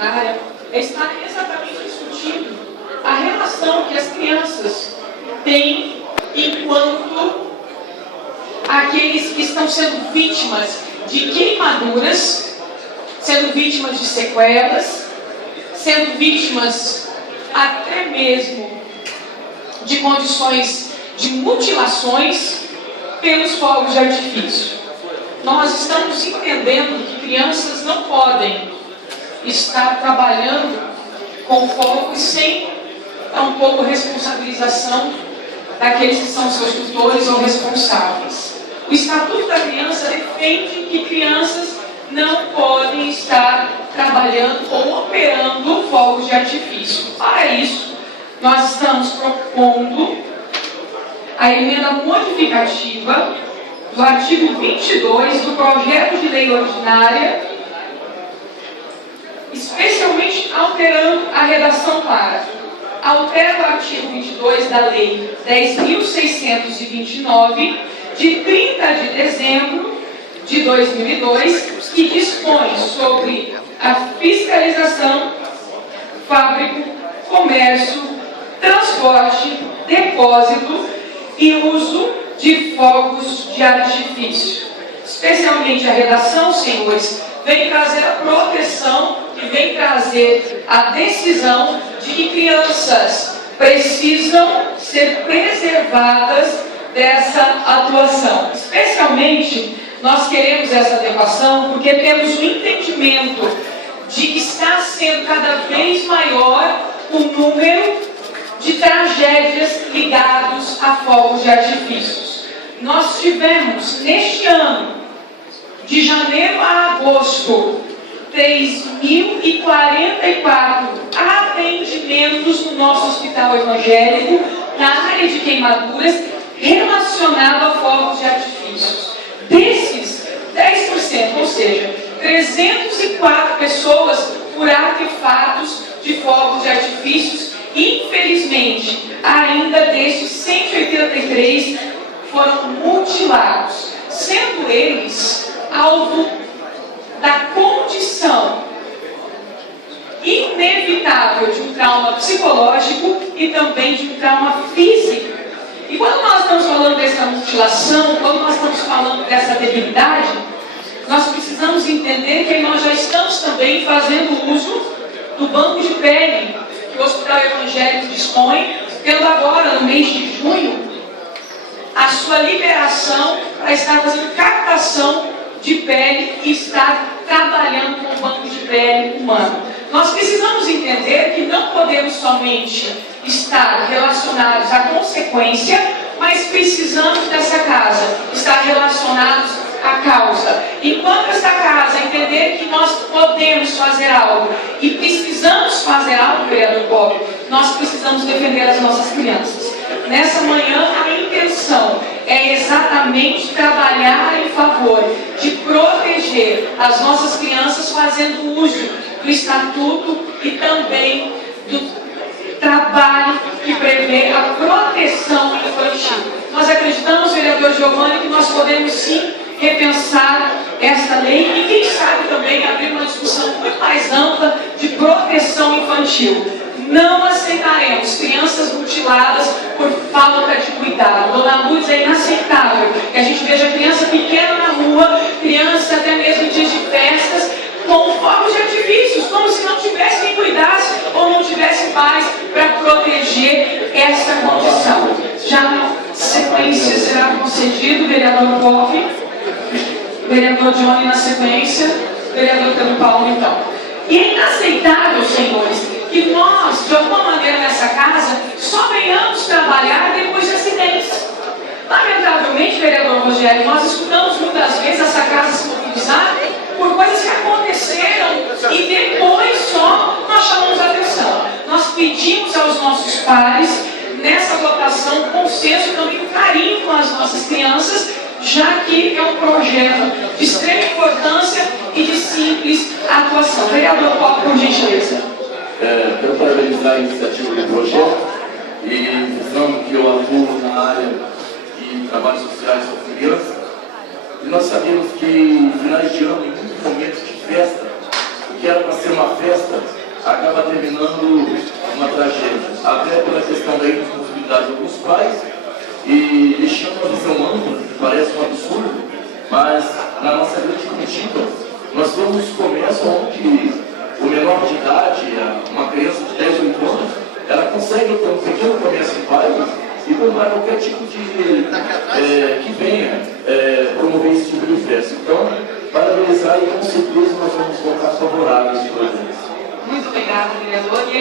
extraordinária está exatamente discutindo a relação que as crianças têm enquanto aqueles que estão sendo vítimas de queimaduras, sendo vítimas de sequelas, sendo vítimas até mesmo de condições de mutilações pelos fogos de artifício. Nós estamos entendendo que crianças não podem estar trabalhando com fogos sem tampouco responsabilização daqueles que são seus tutores ou responsáveis. O Estatuto da Criança defende que crianças não podem estar trabalhando ou operando fogos de artifício. Para isso, nós estamos propondo a emenda modificativa do artigo 22 do projeto de lei ordinária, especialmente alterando a redação para: altera o artigo 22 da lei 10.629, de 30 de dezembro de 2002, que dispõe sobre a fiscalização, fábrica, comércio, transporte, depósito e uso de fogos de artifício. Especialmente a redação, senhores, vem trazer a proteção e vem trazer a decisão de que crianças precisam ser preservadas dessa atuação. Especialmente, nós queremos essa adequação porque temos o entendimento de que está sendo cada vez maior o número de tragédias ligadas a fogos de artifícios. Nós tivemos, neste ano, de janeiro a agosto, 3.044 atendimentos no nosso hospital evangélico na área de queimaduras relacionado a fogos de artifícios. Desses, 10%, ou seja, 304 pessoas por artefatos de fogos de artifícios. Infelizmente, ainda destes 183 foram mutilados, sendo eles alvo da condição inevitável de um trauma psicológico e também de um trauma físico. E quando nós estamos falando dessa mutilação, quando nós estamos falando dessa debilidade, nós precisamos entender que nós já estamos também fazendo uso do banco de pele que o Hospital Evangélico dispõe, tendo agora, no mês de junho, a sua liberação para estar fazendo captação de pele e estar trabalhando com o banco de pele humano. Nós precisamos entender que não podemos somente estar relacionados à consequência, mas precisamos dessa casa estar relacionados à causa. Enquanto esta casa entender que nós podemos fazer algo e precisamos fazer algo, vereador Bob, nós precisamos defender as nossas crianças. Nessa manhã, a intenção é exatamente trabalhar em favor de proteger as nossas crianças fazendo uso do Estatuto e também do trabalho que prevê a proteção infantil. Nós acreditamos, vereador Giovanni, que nós podemos sim repensar esta lei e, quem sabe, também abrir uma discussão muito mais ampla de proteção infantil. Não aceitaremos crianças mutiladas por falta de cuidado. Dona Lourdes, é inaceitável que a gente veja criança pequena na rua, criança até mesmo em dias de festas, com fogos de artifícios, como se não tivesse quem cuidasse ou não tivesse paz para proteger essa condição. Já na sequência será concedido, vereador Bob, vereador Johnny na sequência, vereador Pedro Paulo então. E é inaceitável, senhores, que nós, de alguma maneira nessa casa, só venhamos trabalhar depois de acidentes. Lamentavelmente, vereador Rogério, nós escutamos muitas vezes essa casa se mobilizar por coisas que aconteceram e depois só nós chamamos a atenção. Nós pedimos aos nossos pares, nessa votação, consenso, também um carinho com as nossas crianças, já que é um projeto de extrema importância e de simples atuação. Vereador Paulo, por gentileza. Quero parabenizar a iniciativa do projeto e dizendo que eu atuo na área de trabalhos sociais com crianças. E nós sabemos que finais de ano, em muitos momentos de festa, o que era para ser uma festa, terminando uma tragédia, até pela questão da irresponsabilidade de alguns pais, e eles tinham uma visão ampla, que parece um absurdo, mas na nossa grande Curitiba, nós temos comércio onde o menor de idade, uma criança de 10 ou 8 anos, ela consegue ter um pequeno comércio em bairro e comprar qualquer tipo de que venha promover esse tipo de festa. Então, parabenizar e com certeza nós vamos votar favoráveis para eles. Muito obrigada, vereador.